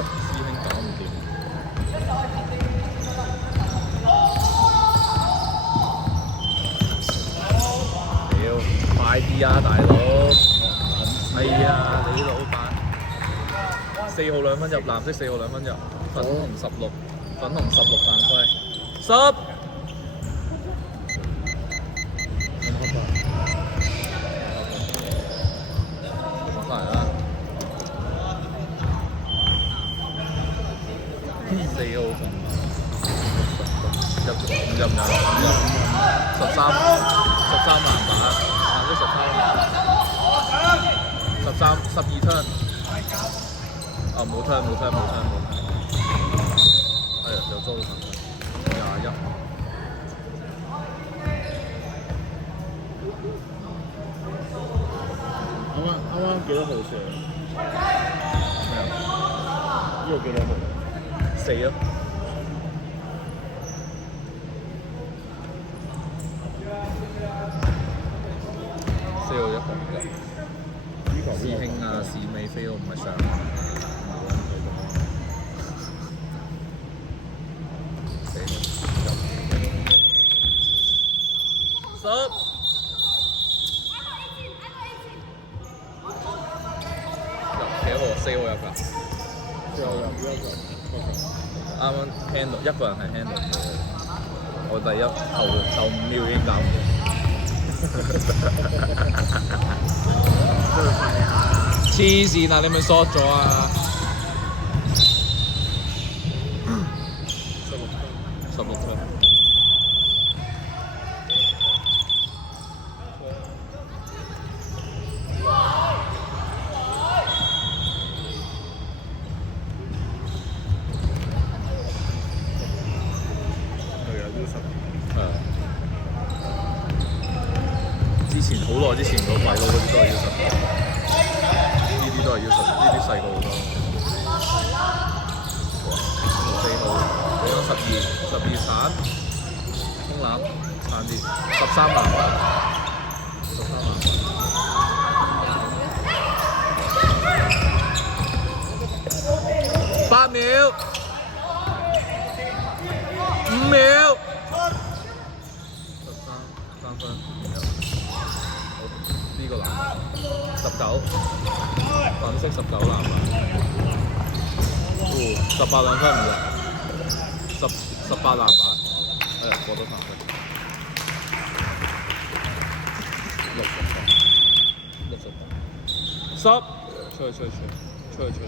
師兄搞唔掂。屌，快啲啊，大佬！哎呀，你老闆！4號2分入，藍色4號2分入，粉紅16，粉紅16犯規，10。翻嚟啦！4號紅，入13籃板，藍色13籃板，12 turn。哦，冇 turn。係啊，有租到21。啱啱幾多號射？咩啊？呢個幾多號？4咯。4號1紅嘅。師兄啊，師妹飛到唔係上。10。幾號？4號入㗎。4號入啱啱 handle 一個人係 handle 嘅，我第一頭5秒已經搞唔掂。黐線啊！你咪 short 咗啊！16分。好耐之前個鬼佬嗰啲都係要10，呢啲都係要10，呢啲細個好多。4號俾咗12散，空籃撐啲13籃板，8秒，5秒，13分。呢個籃板19，粉色19籃板，18兩分唔入，18籃板，哎呀過到3分，60，10，出去。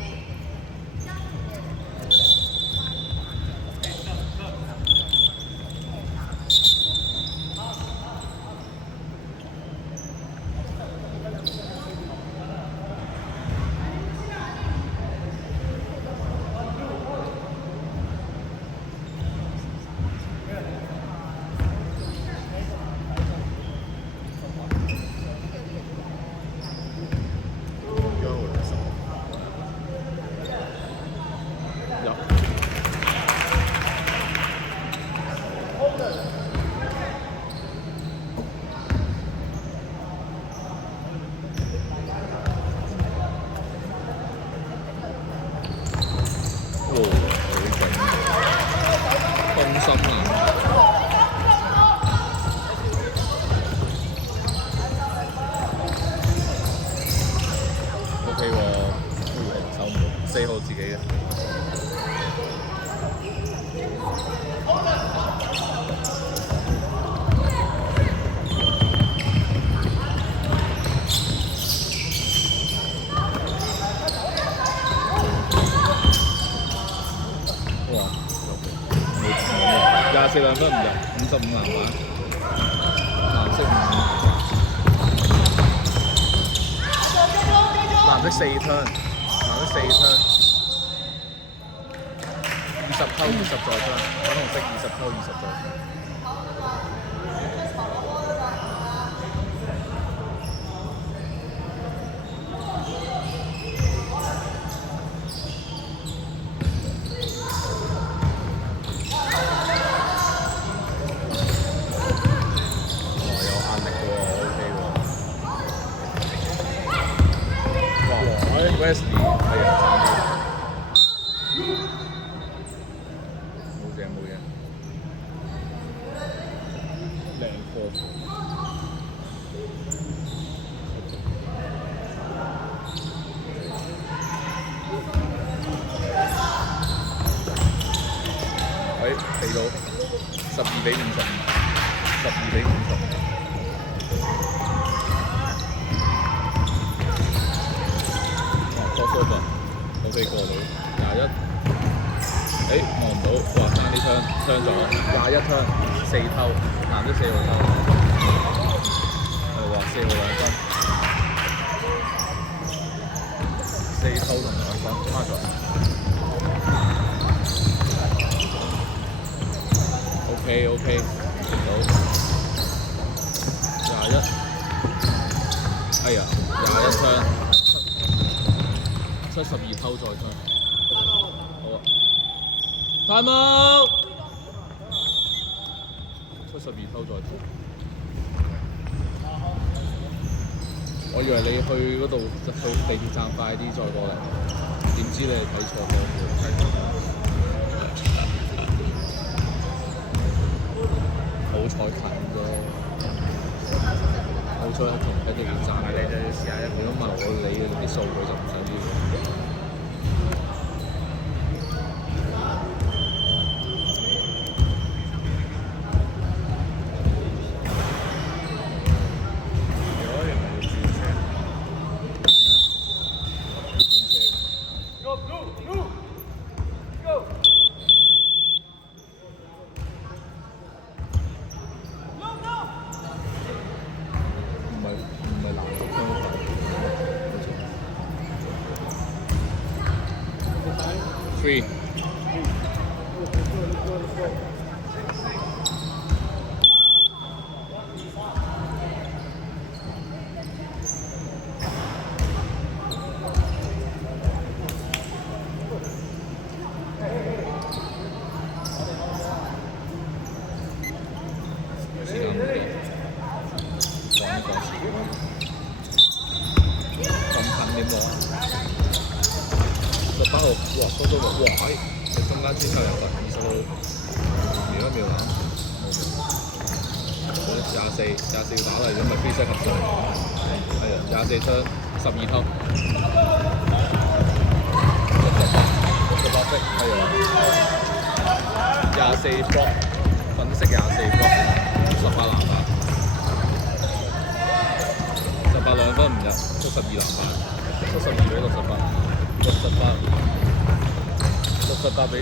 OK 喎，守唔到，4號自己嘅。哇！24兩分唔入，55籃板，藍色5。藍色4 turn，藍色4 turn， 20偷20再 turn， 粉紅色20偷20再 turn。有壓力嘅喎，OK 喎。Wesley 係啊，冇嘢冇嘢。靚波。喂，地佬12-50。crossover OK 過到21，望唔到，哇爭啲槍咗，21槍4偷，男的4號偷，哇4號2分，4偷同2分，孖咗。OK，食到21，哎呀21槍。72偷再槍，好啊 ，time out， 72偷再槍，我以為你去嗰度去地鐵站快啲再過嚟，點知你係睇錯咗，好彩近啫，好彩喺地鐵站，你就要試下一如果問我你啲數據就唔使呢個。318號，哇，收咗喎，哇，喺中間之後入20號，瞄一瞄啦，24要打啦，如果唔係飛車及上，係啊，24槍12偷，68色，係啊，24block，粉色24block， 18籃板，18兩分唔入，72籃板，72-68，68比15，68比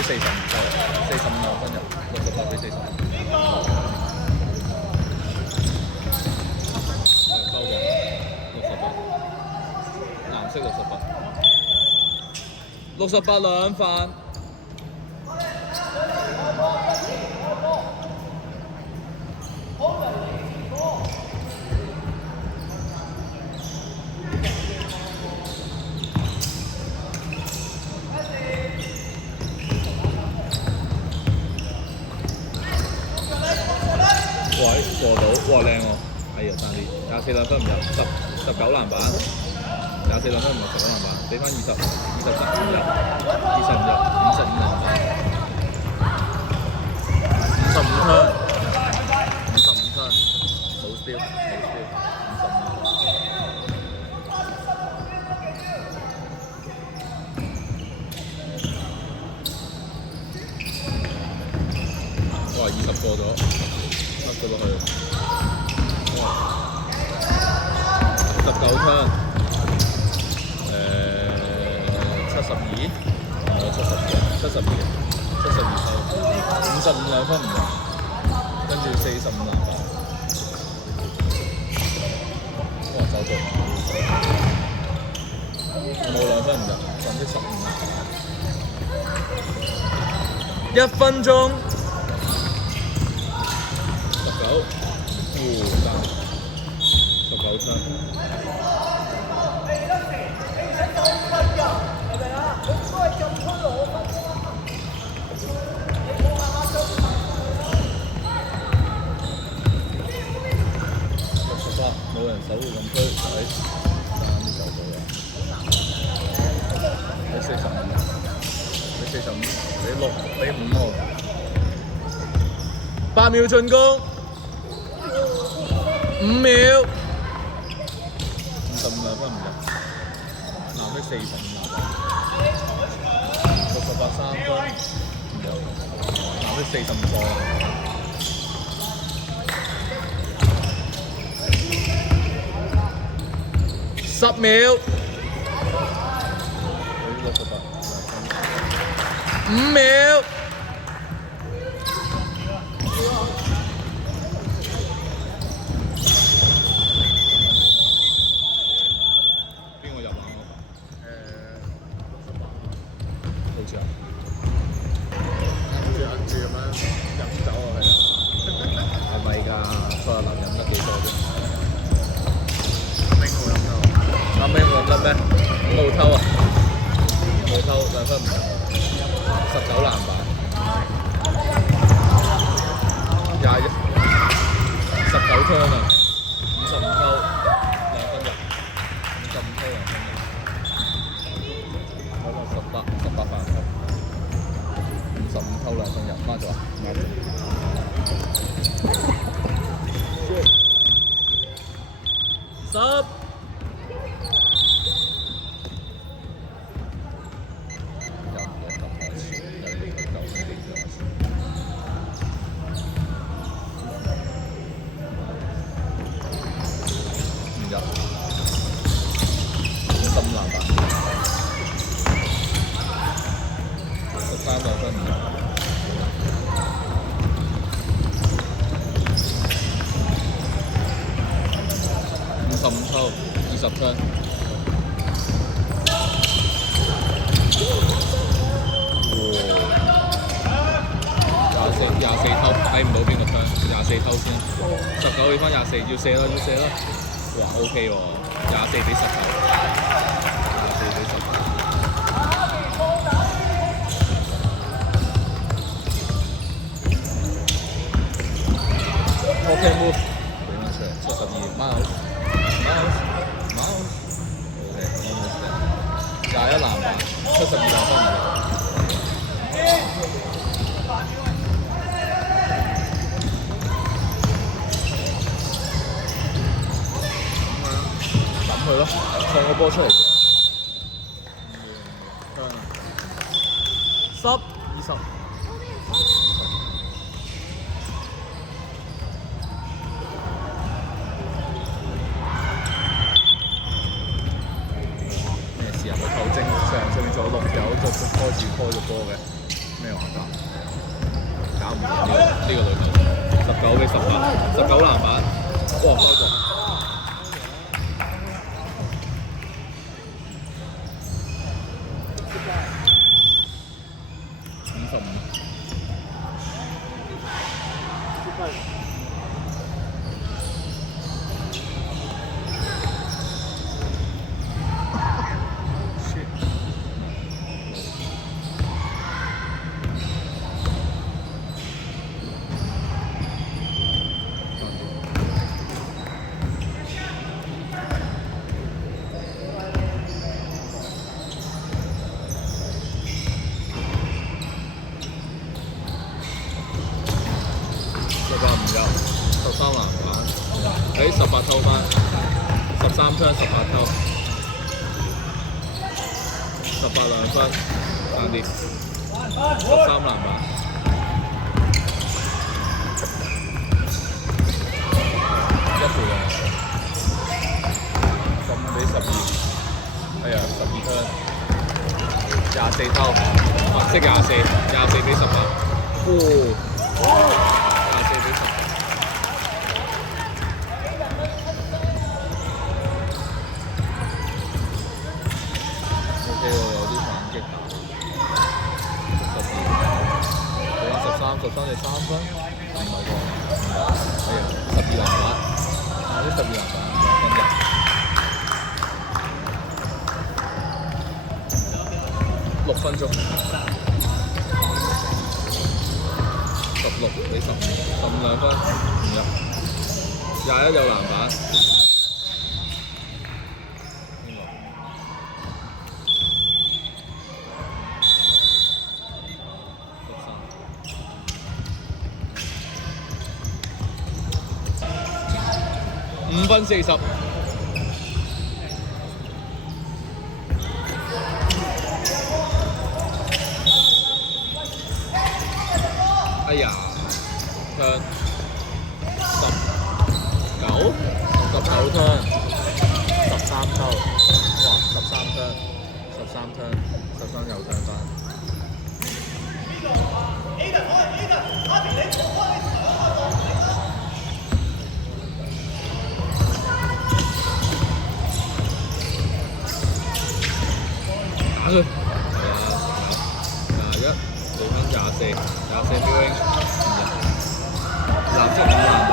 45，45兩分入，68比45。收過68，藍色68兩分。過到，哇靚喎！哎呀，爭啲24兩分唔入，19籃板，24兩分唔入，19籃板，俾翻20，27唔入，20唔入，55籃板，55槍，冇 steal，冇 steal，55。哇，20過咗。咗落去，哇！19槍，72，我72偷，55兩分唔入，跟住45籃板，哇！走咗，冇兩分唔入，15，1分鐘。19槍，68冇人守護禁區，啲走步啊！你45，你45，你6，你5號，8秒進攻，5秒，55兩分唔入，藍色45，683分唔入，藍色45個。10秒，5秒，邊個入籃啊？好似啊，跟住咁樣飲酒啊，係啊，係咪㗎？蘇亞林飲得幾多啫？啱啱我得咩？5號偷啊！5號偷2分唔入，19籃板，21，19 turn啊，55偷2分入，55偷2分入，我話18犯球，55偷2分入，孖咗啊！孖咗。10。15偷20分，24偷，睇唔到邊個分，24偷先，19要翻24，要射啦，哇 OK 喎，24比19，24比19。OK move， 俾翻出嚟，72 mouse，OK， 21籃板，72兩分。抌佢咯，放個波出嚟。10、20。上咗6球就開始開咗波嘅，咩玩法？搞唔掂呢個女球，19比18，19籃板，哇開咗55。13籃板，喺18偷翻，13槍18偷，18兩分，爭啲，13籃板，1負2，15比12，哎呀12槍，24偷，白色24比18，24比18。有啲反擊打，12，13就3分，唔係喎，係啊，12籃板，啲12籃板2分入，6分鐘，16比15，15兩分唔入，21有籃板。5分40。哎呀，turn 19，19 turn， 13抽，哇13 turn， 13 turn， 13又 turn 翻。打佢，21，對分24 秒英，藍色5籃板，藍色5籃板，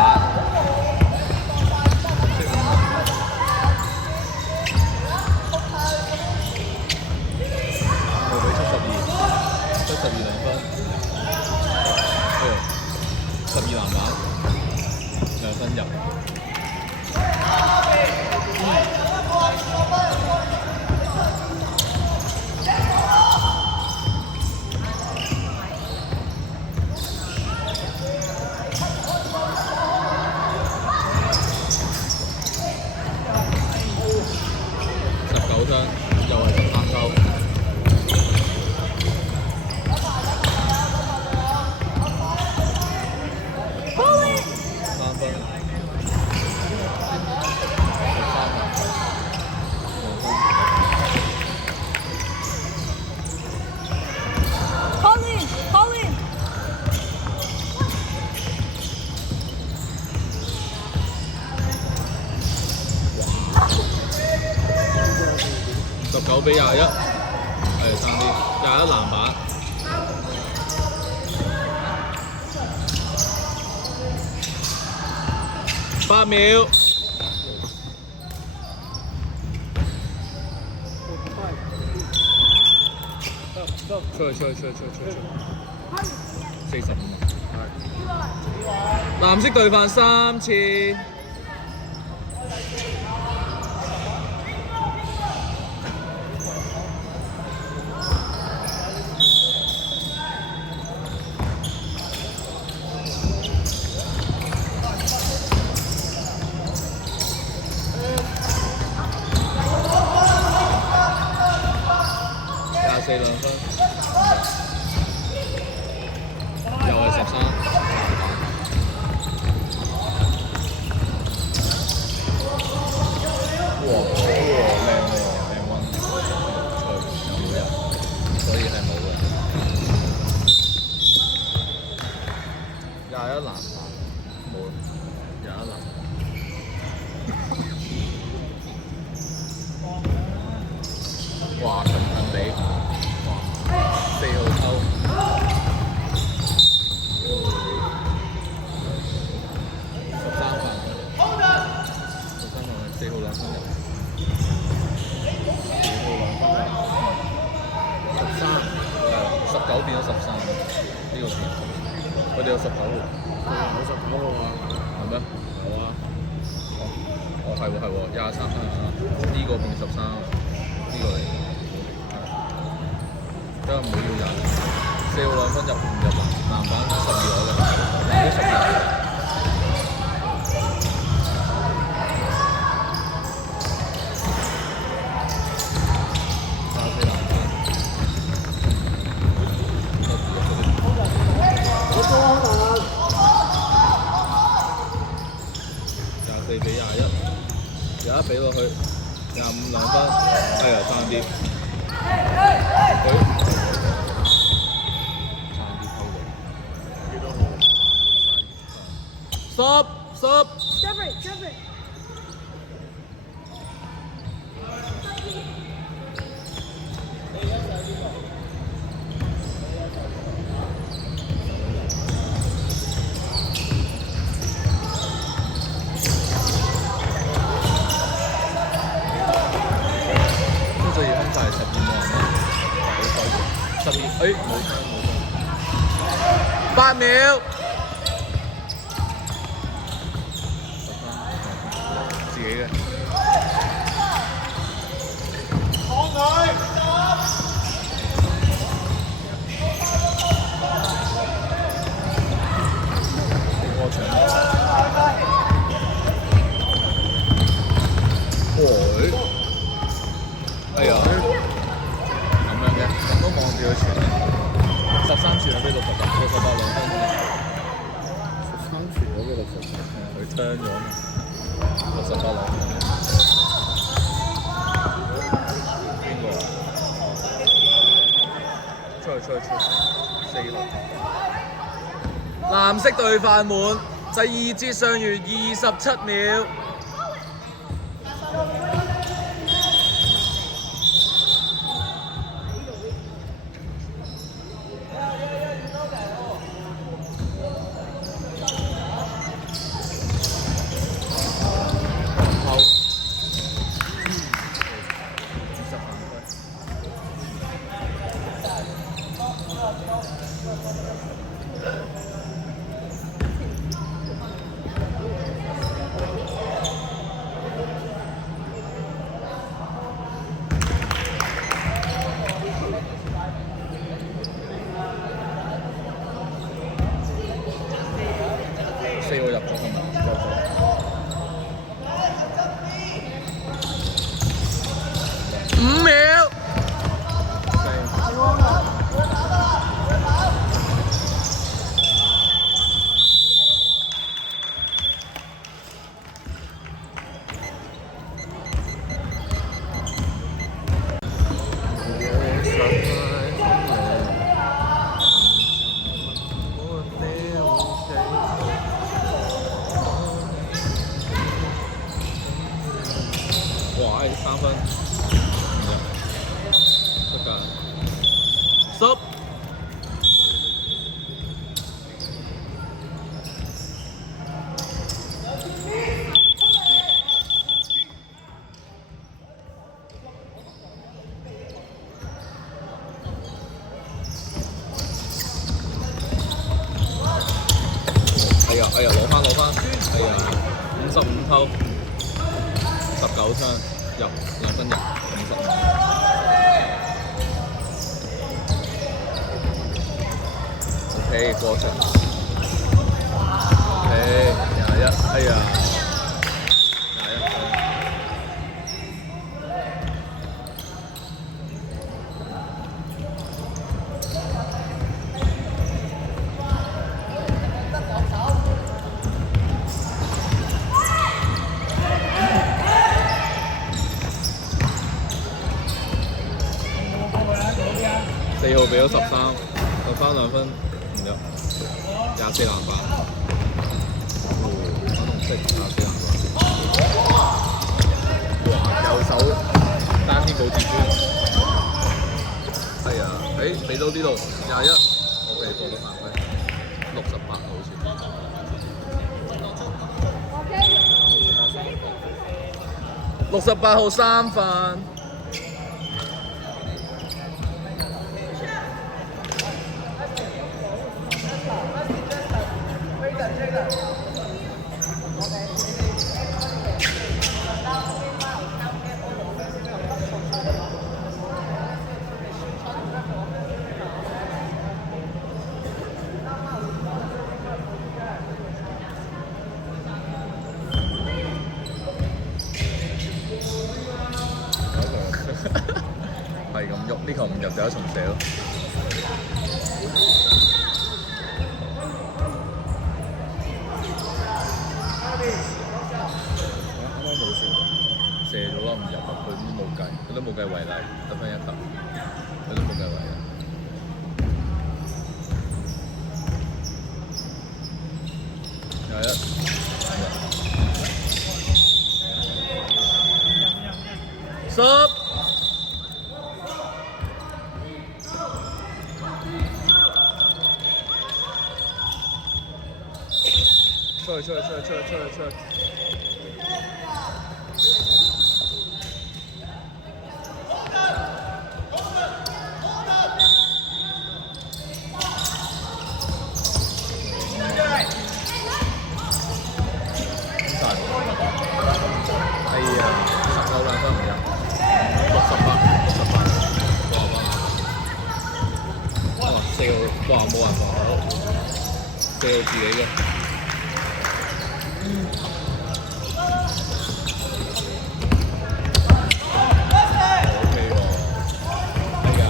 後備72 2分，12籃板，2分入。又係13抽，3分，Call in。19比21，係爭啲21籃板，8秒，出去，45，藍色對犯3次。4 2分，又係13。哇！靚喎，靚溫，有冇人？所以係冇嘅。21籃板，冇21籃板。哇！近地。4號抽，13分，4號2分入，13，19變咗13，呢個變，佢哋有19號，有19號啊，係咩？有啊，係喎，23，呢個變13，呢個嚟。因為唔好要人，4號2分入5入籃板12攞嘅，呢12。24籃板，24比21，21俾落去，25 2分，哎呀爭啲，佢。Stop！ Jump it！ 出咗2分就係12冇人啦，好彩12，冇8秒。自己嘅。過場。落嚟。邊個啊？出去，4號。藍色隊飯滿，第二節上完27秒。4號入咗係咪？入咗。5秒。哇！3分，出界，10。哎呀，攞翻，哎呀，55偷，19槍入2分入55。OK 過場。OK 21，哎呀，21。4號俾咗13，就翻2分唔入，24籃板。粉紅色24籃板。哇！右手單天保至尊。係啊，俾到呢度21，我俾過到犯規，68好似。68號3分。係咁喐，呢球唔入就一重射咯。啱啱冇射，射咗啦，唔入，佢都冇計違例，得分1球，佢都冇計違例。21。10。出去！哎呀，19兩分唔入，68。哇！4號，哇冇人防好，4號自己嘅。OK 喎，哎呀，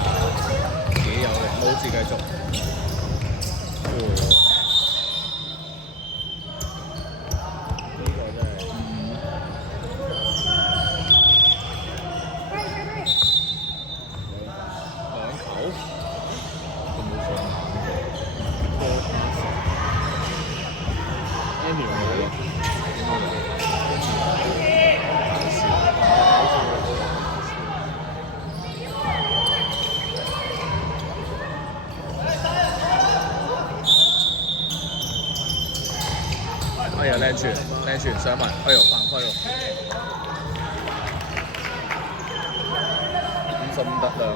幾有力，冇事繼續。呢個真係傳上埋，哎呦犯規喎，55得兩。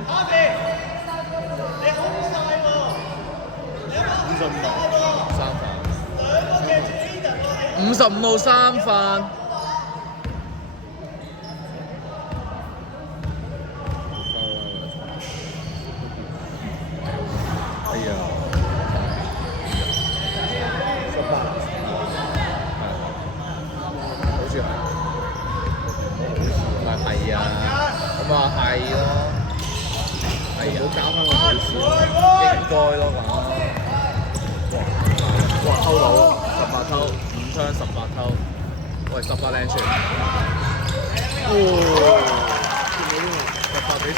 三犯，55號三犯。哎呀！好似係，咪係啊？咁話係咯，係啊，搞翻個好事，應該咯嘛。哇！偷到18偷，5槍18偷，喂18靚傳，18比14，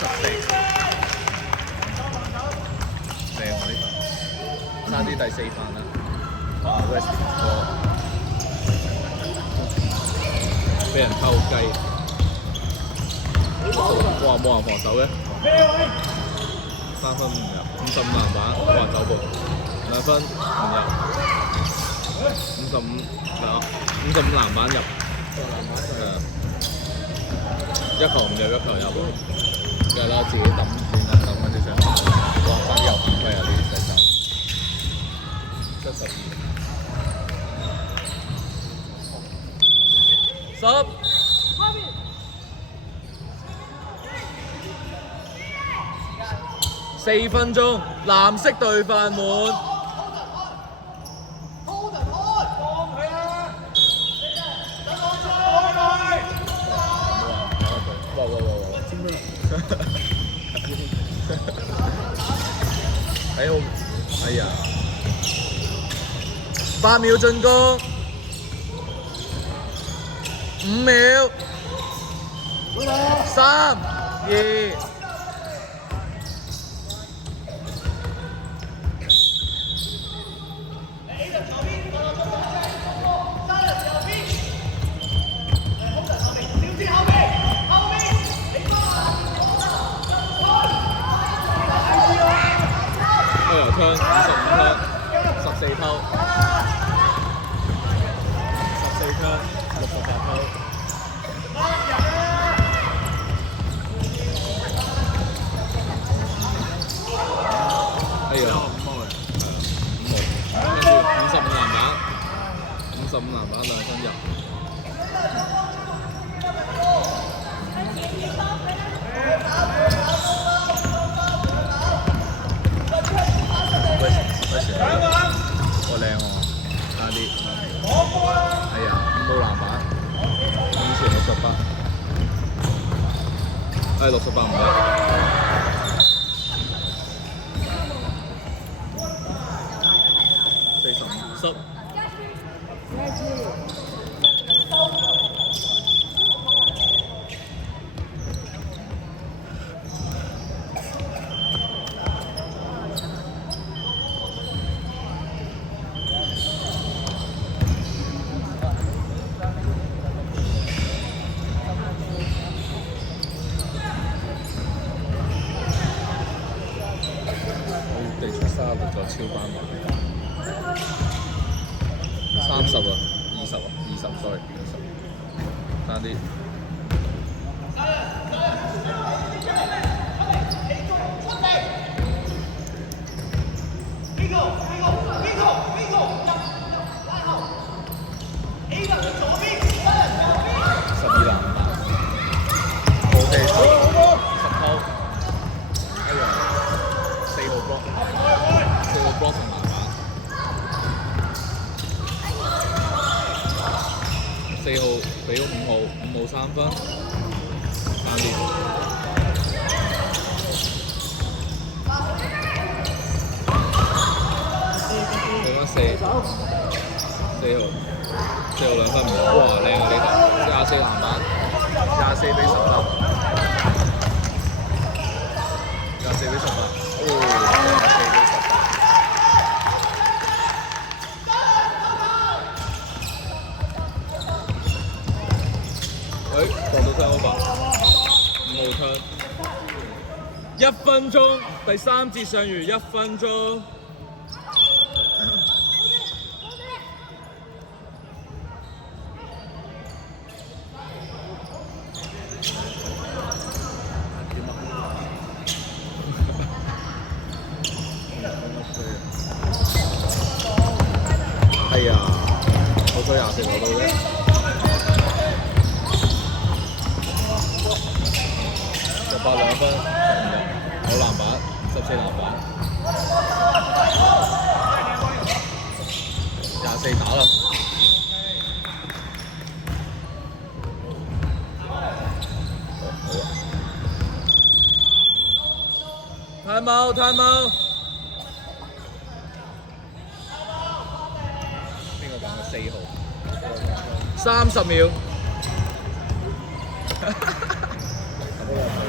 正喎呢份，差啲第4犯啦，West 哥俾人偷雞，哇冇人防守嘅，3分唔入，55籃板，哇走步，2分唔入，55籃板入，一球唔入一球入，梗係啦，自己抌嗰啲上，哇快啲又犯規啊！呢啲細手，72。10 4分鐘，藍色隊飯滿。哎呀！8秒進攻，5秒，3、2。香55槍，14偷，14槍，68偷。哎呀，5號，跟住55籃板，55籃板2分入。個靚喎，差啲。哎呀，5號籃板，5傳68，68唔得。45濕。地出沙錄咗超班位，30啊，20 sorry 20，差啲。12籃板，OK 20偷，哎呀，4號block 同籃板，4號俾咗5號3分，差啲。俾翻4號2分唔到，哇靚啊呢球，24籃板，24比18，24比18，24比18。放到雙歐霸，5號槍，1分鐘，第3節上完1分鐘。時攞到啫。18兩分，有籃板，14籃板，24打啦。Time out, time out。邊個講嘅4號？30秒。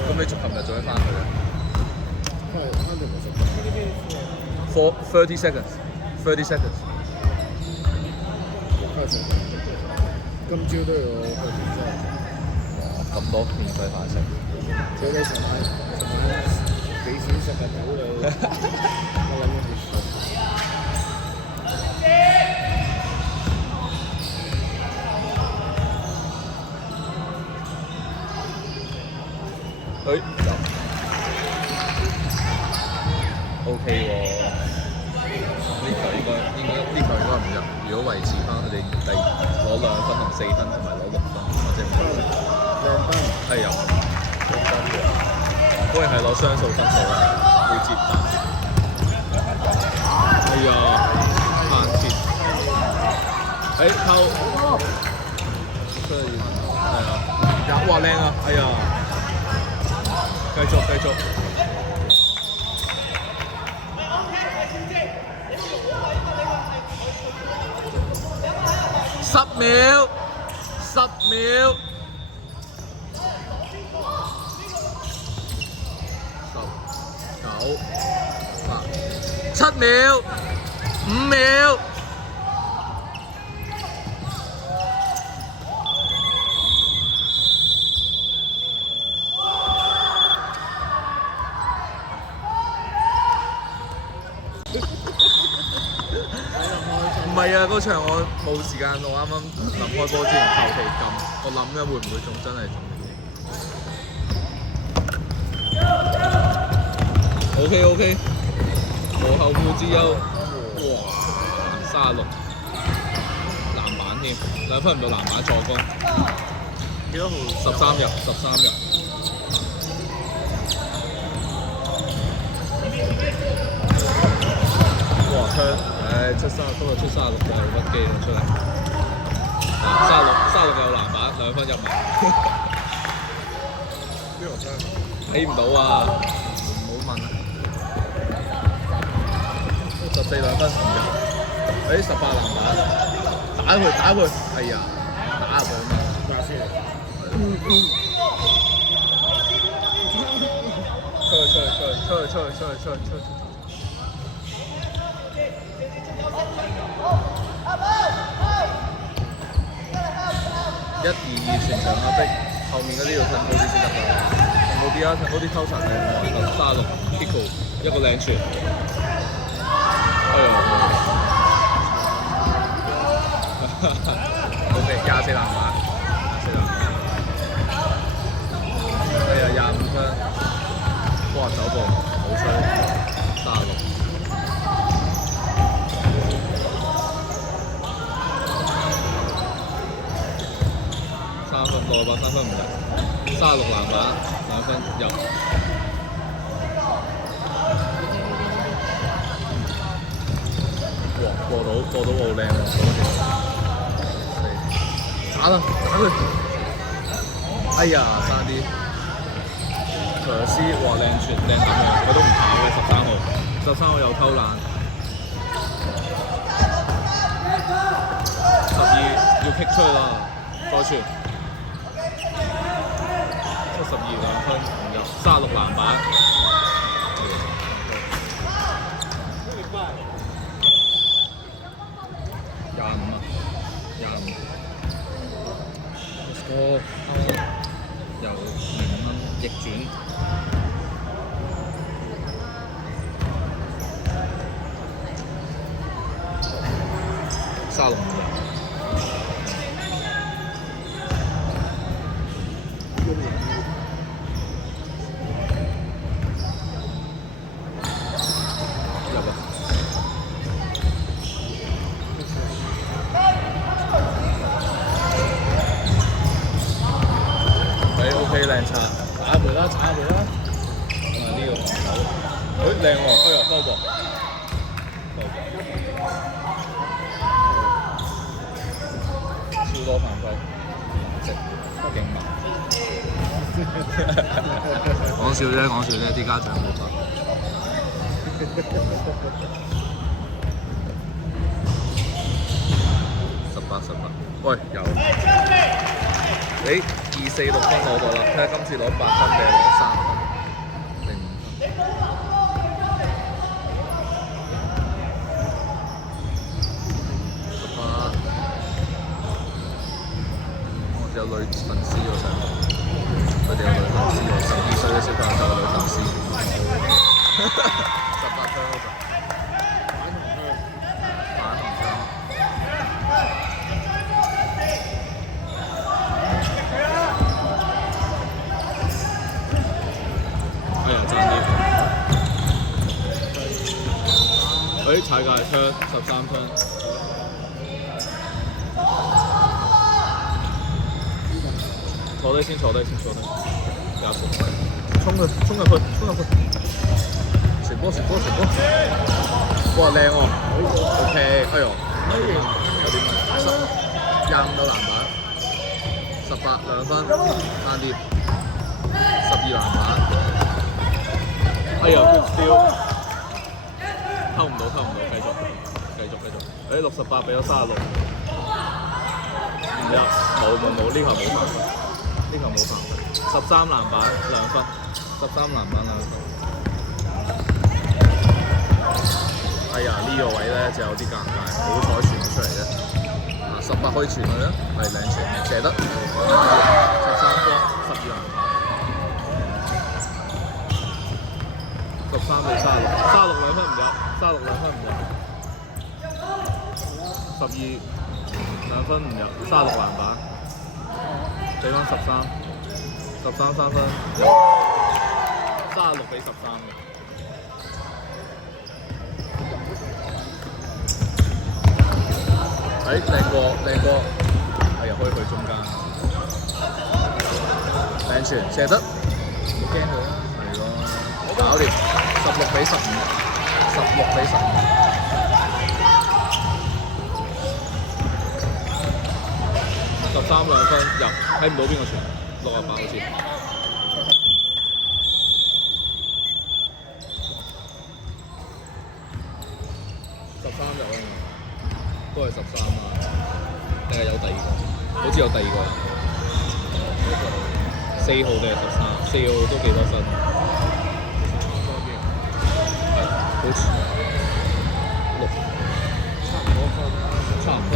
咁你琴日做咩翻去啊？30 seconds，30 seconds。今朝都要去健身。咁多免費飯食。這你尋晚俾錢食嘅狗你，我諗你算。入 OK 喎，呢球應該唔入。如果維持翻佢哋攞2分同4分，同埋攞6分或者5分，係入。當然係攞雙數分數啦，會接暫時。哎呀，限切！扣！係啊，哇靚啊！哎呀！繼續。10秒。10、9、8、7秒、5秒。唔係啊，嗰場我冇時間，我啱啱臨開波之前求其撳，我諗緊會唔會中真係中。OK， 無後顧之憂。哇，36籃板添，2分唔到籃板助攻。幾多號？13入。哇出36今日出36個屈機出嚟，36有籃板，2分入埋。邊個爭？睇唔到啊！唔好問啊。14 2分唔入。18籃板，打佢！哎呀，打入去啊嘛！打先。出去！1、2、2全場壓迫，後面嗰啲要褪高啲先得㗎。褪高啲啊！褪高啲偷神係36 Pico 一個靚傳。哎呀！OK 24籃板。哎呀25分，哇走步好吹，36。3分過吧，3分唔入，36籃板，2分入。哇，過到好靚喎，打佢！哎呀，爭啲。喬斯話靚傳靚打嘅，佢都唔跑嘅13號有偷懶。12要棘出去啦，再傳。72 2分唔入，36籃板。25。Let's go！ 由2分逆轉。36唔入。OK 靚擦，踩一倍啦，踩一倍啦。啊呢個防守，誒靚喎，收波，超多犯規，值勁猛。講笑啫，啲家長冇法。18，喂有。24、6分攞到啦，睇下今次攞8分定係攞3分定5分。18，我哋有女粉絲喎上面，佢哋有女粉絲喎，12歲嘅小朋友就有女粉絲。18分嗰陣。踩界槍13槍，坐低先，加速，衝入去，傳波，哇靚喎 ，OK， 哎呦，有啲問，25到籃板，18 2分，差啲，12籃板，哎呦 good steal。偷唔到，繼續。68俾咗36，唔入，冇，呢球冇犯規，13籃板2分，13籃板2分。哎呀，呢個位咧就有啲尷尬，好彩傳咗出嚟啫。18可以傳佢啦，係靚傳，射得13波，12籃板。13對36 2分唔入，36 2分唔入，12 2分唔入，36籃板，俾翻13 3分，36比13嘅。靚過，哎呀可以去中間，靚傳射得，唔驚佢啦，係咯，搞掂。16比15 13 2分入，睇唔到邊個傳，68好似。13入啊，都係13啊，定係有第二個？好似有第二個人，4號定係13？4號都幾多分？好似6，差唔多。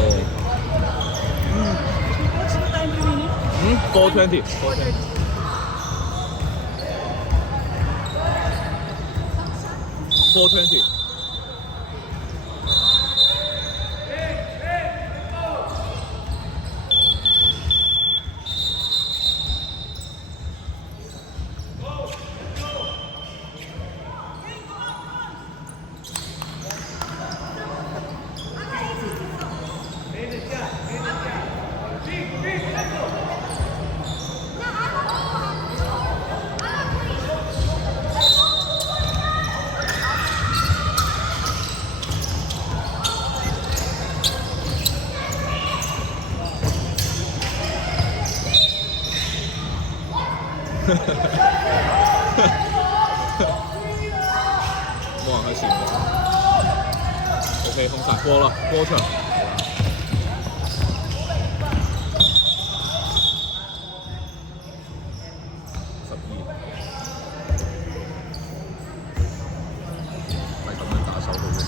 420。冇人去前面 ，OK 控殺過啦，過場。係咁樣打手好嘅。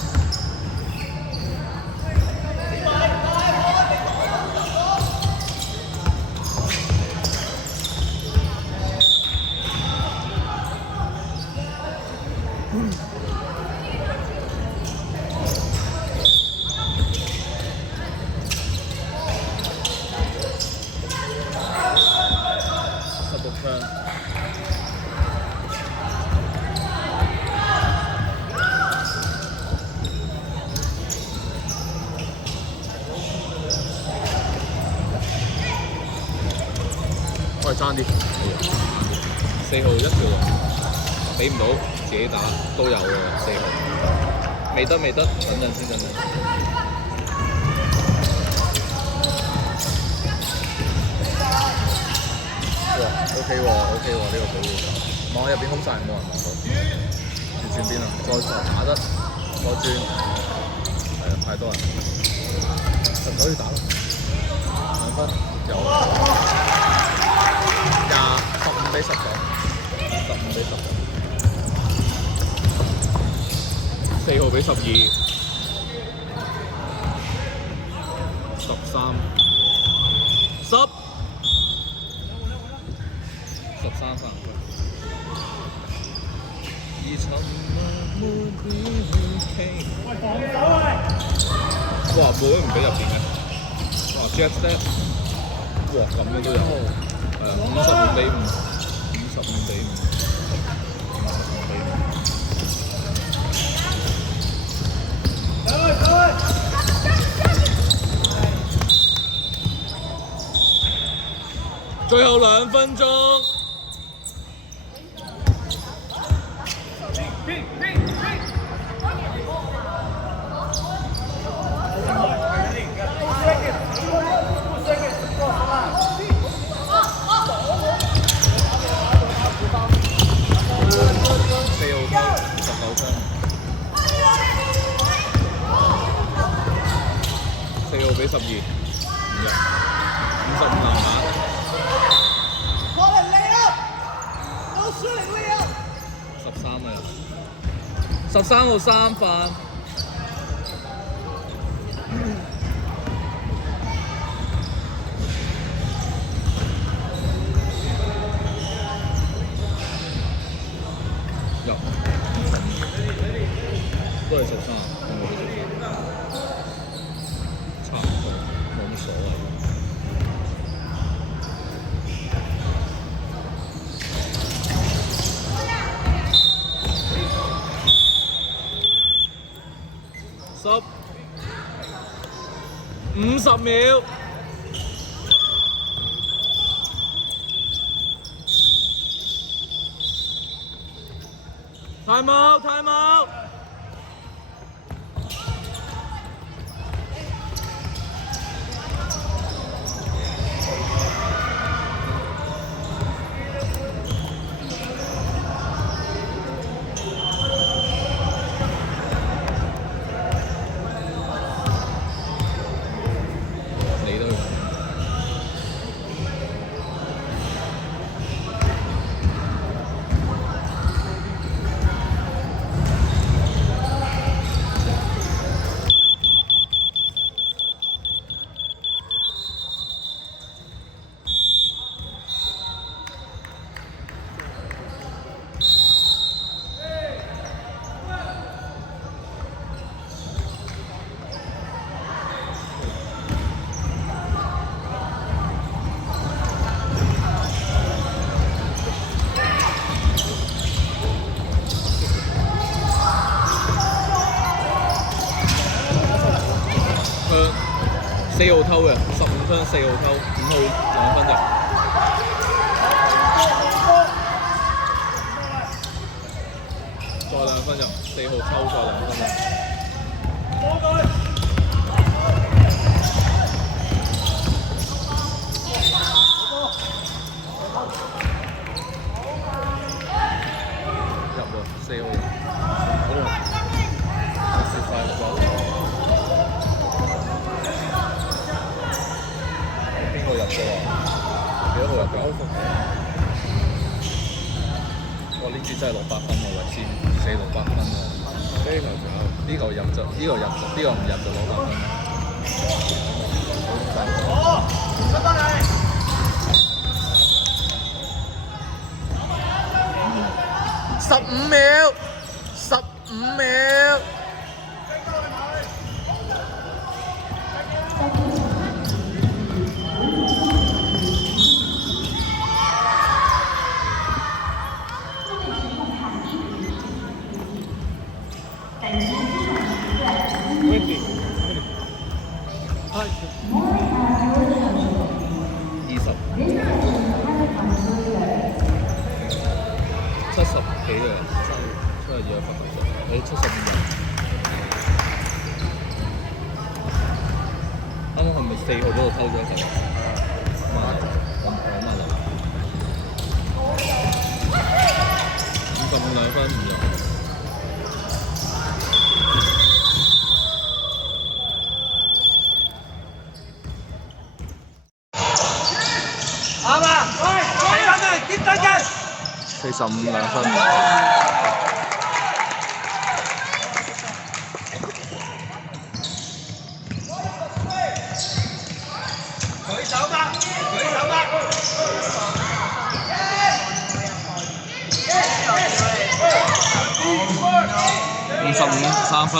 爭啲，4號一條龍，俾唔到自己打都有嘅4號，未得，等陣先，哇 OK 喎呢個保護，網入邊空晒冇人望到，轉邊啊？再打得，再轉，係啊太多人，就唔可以打啦，2分有15比19，15比19，4號比12，13，13分。哇！冇唔俾入邊嘅，哇 Jet Set， 哇咁嘅都有，係啊，55比5，55比5，55比5。最後2分鐘。4號比12，唔入，55籃板。13啊，13號3分。入，都係13，差唔多，冇乜所謂。50秒。Time out。4號偷嘅，15分4號偷，5號2分啫。再2分入，4號偷再2分入。入喎，4號。蝕曬6分。邊個入咗啊？幾多號入㗎？哇！呢支真係600分喎，維先400-600分喎。呢個入就呢個入，呢個唔入就攞8分。好，出翻嚟。15秒，15秒。20。你75人。啱啱係咪4號嗰度偷咗一球？我慢流。55兩分唔入。啱啊！喂，翻嚟，接得嘅。45兩分。舉手吧，舉手吧。55三分，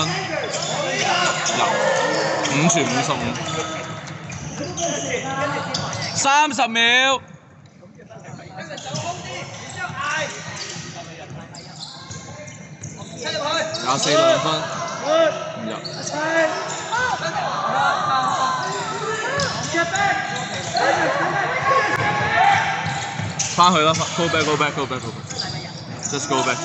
入5傳55。30秒。24兩分，唔入。翻去啦 ，go back， just go back。